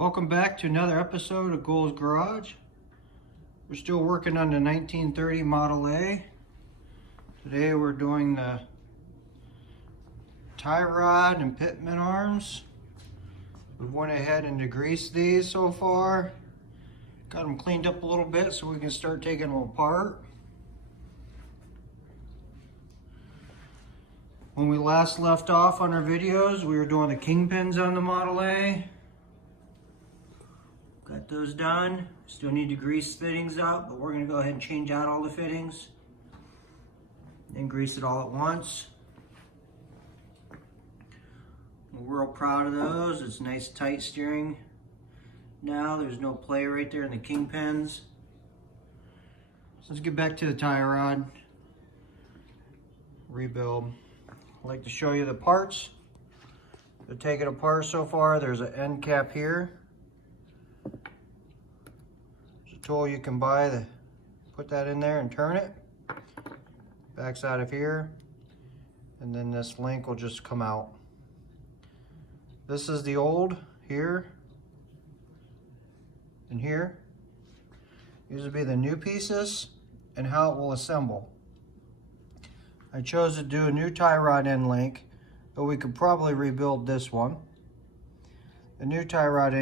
Welcome back to another episode of Gold's Garage. We're still working on the 1930 Model A. Today we're doing the tie rod and pitman arms. We've went ahead and degreased these so far. Got them cleaned up a little bit so we can start taking them apart. When we last left off on our videos, we were doing the kingpins on the Model A. Got those done. Still need to grease fittings up, but we're going to go ahead and change out all the fittings and grease it all at once. We're real proud of those. It's nice tight steering now. There's no play right there in the kingpins. So let's get back to the tie rod rebuild. I'd like to show you the parts. To take it apart so far, there's an end cap here. There's a tool you can buy to put that in there and turn it. Backs out of here, and then this link will just come out. This is the old here and here. These will be the new pieces and how it will assemble. I chose to do a new tie rod end link, but we could probably rebuild this one. The new tie rod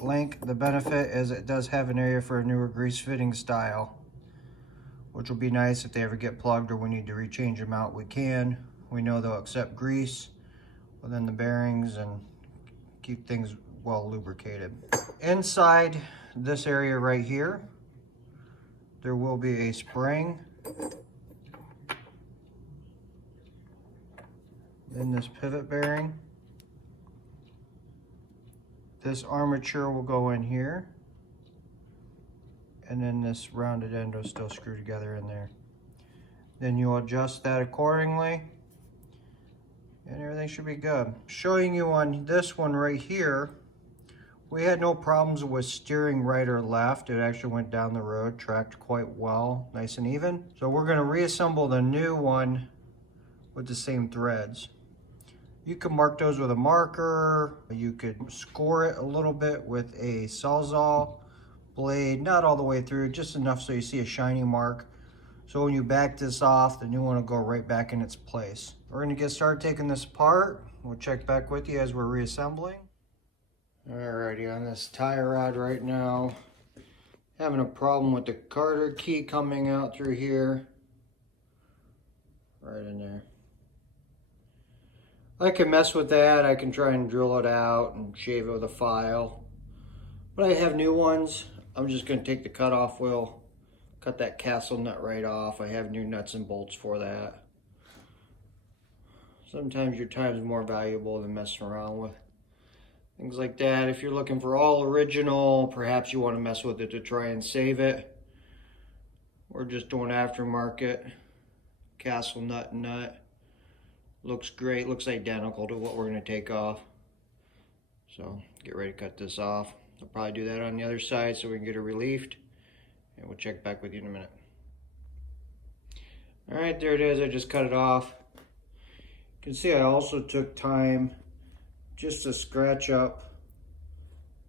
link, the benefit is it does have an area for a newer grease fitting style, which will be nice if they ever get plugged or we need to rechange them out. We can. We know they'll accept grease within the bearings and keep things well lubricated. Inside this area right here, there will be a spring in this pivot bearing. This armature will go in here, and then this rounded end will still screw together in there. Then you'll adjust that accordingly, and everything should be good. Showing you on this one right here, we had no problems with steering right or left. It actually went down the road, tracked quite well, nice and even. So we're going to reassemble the new one with the same threads. You can mark those with a marker. You could score it a little bit with a Sawzall blade, not all the way through, just enough so you see a shiny mark. So when you back this off, the new one will go right back in its place. We're gonna get started taking this apart. We'll check back with you as we're reassembling. Alrighty, on this tie rod right now, having a problem with the Carter key coming out through here. Right in there. I can mess with that. I can try and drill it out and shave it with a file. But I have new ones. I'm just going to take the cutoff wheel, cut that castle nut right off. I have new nuts and bolts for that. Sometimes your time is more valuable than messing around with things like that. If you're looking for all original, perhaps you want to mess with it to try and save it. We're just doing aftermarket castle nut and nut. Looks great, looks identical to what we're going to take off. So get ready to cut this off. I'll probably do that on the other side so we can get it relieved. And we'll check back with you in a minute. Alright, there it is. I just cut it off. You can see I also took time just to scratch up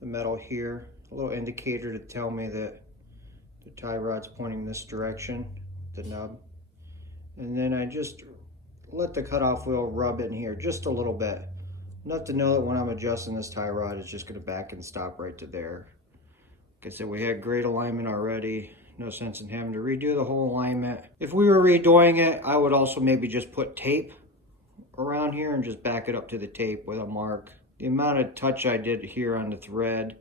the metal here. A little indicator to tell me that the tie rod's pointing this direction, the nub. And then I just let the cutoff wheel rub in here just a little bit. Enough to know that when I'm adjusting this tie rod, it's just going to back and stop right to there. Like I said, we had great alignment already. No sense in having to redo the whole alignment. If we were redoing it, I would also maybe just put tape around here and just back it up to the tape with a mark. The amount of touch I did here on the thread,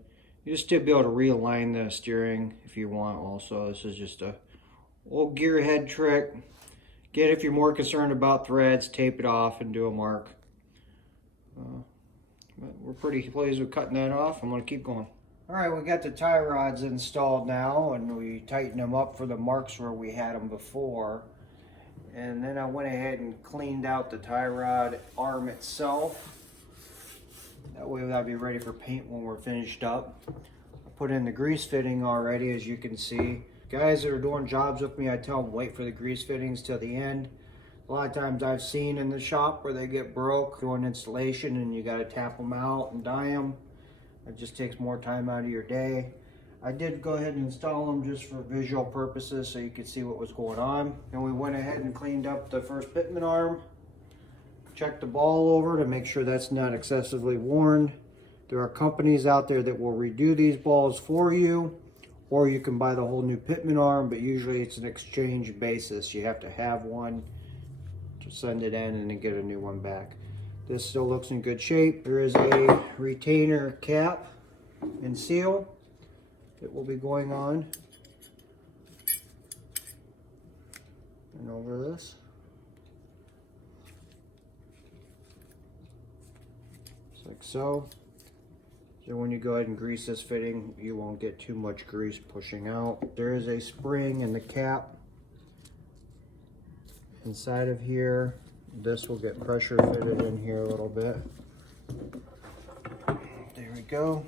you'll still be able to realign the steering if you want also. This is just a old gearhead trick. Again, if you're more concerned about threads, tape it off and do a mark. But we're pretty pleased with cutting that off. I'm going to keep going. Alright, we got the tie rods installed now, and we tightened them up for the marks where we had them before. And then I went ahead and cleaned out the tie rod arm itself. That way that'll be ready for paint when we're finished up. I put in the grease fitting already, as you can see. Guys that are doing jobs with me, I tell them wait for the grease fittings till the end. A lot of times I've seen in the shop where they get broke doing installation and you got to tap them out and dye them. It just takes more time out of your day. I did go ahead and install them just for visual purposes so you could see what was going on. And we went ahead and cleaned up the first pitman arm. Checked the ball over to make sure that's not excessively worn. There are companies out there that will redo these balls for you, or you can buy the whole new pitman arm, but usually it's an exchange basis. You have to have one to send it in and then get a new one back. This still looks in good shape. There is a retainer cap and seal that will be going on and over this. Just like so. So when you go ahead and grease this fitting, you won't get too much grease pushing out. There is a spring in the cap inside of here. This will get pressure fitted in here a little bit. There we go.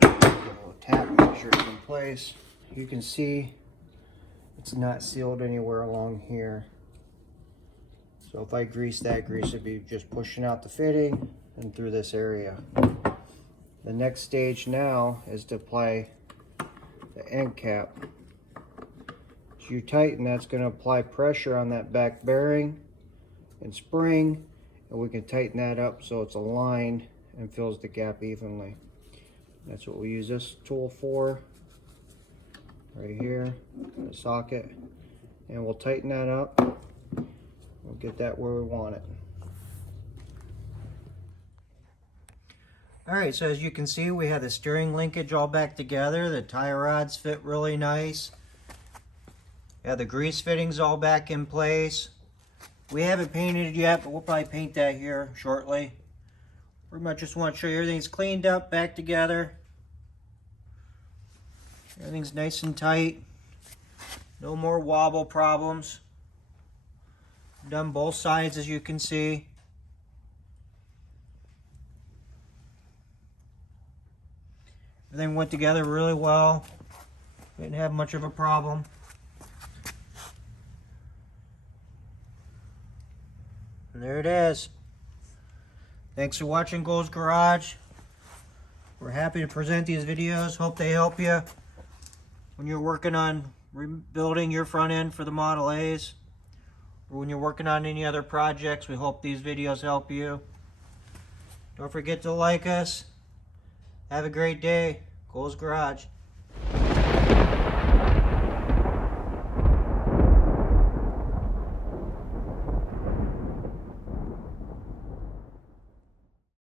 A little tap, make sure it's in place. You can see it's not sealed anywhere along here. So if I grease that, grease would be just pushing out the fitting and through this area. The next stage now is to apply the end cap. As you tighten, that's going to apply pressure on that back bearing and spring, and we can tighten that up so it's aligned and fills the gap evenly. That's what we use this tool for, right here, the socket, and we'll tighten that up. We'll get that where we want it. Alright, so as you can see, we have the steering linkage all back together. The tie rods fit really nice. We have the grease fittings all back in place. We haven't painted it yet, but we'll probably paint that here shortly. Pretty much just want to show you everything's cleaned up, back together. Everything's nice and tight. No more wobble problems. Done both sides, as you can see. Everything went together really well. Didn't have much of a problem. And there it is. Thanks for watching Gold's Garage. We're happy to present these videos. Hope they help you when you're working on rebuilding your front end for the Model A's, or when you're working on any other projects. We hope these videos help you. Don't forget to like us. Have a great day. Gold's Garage.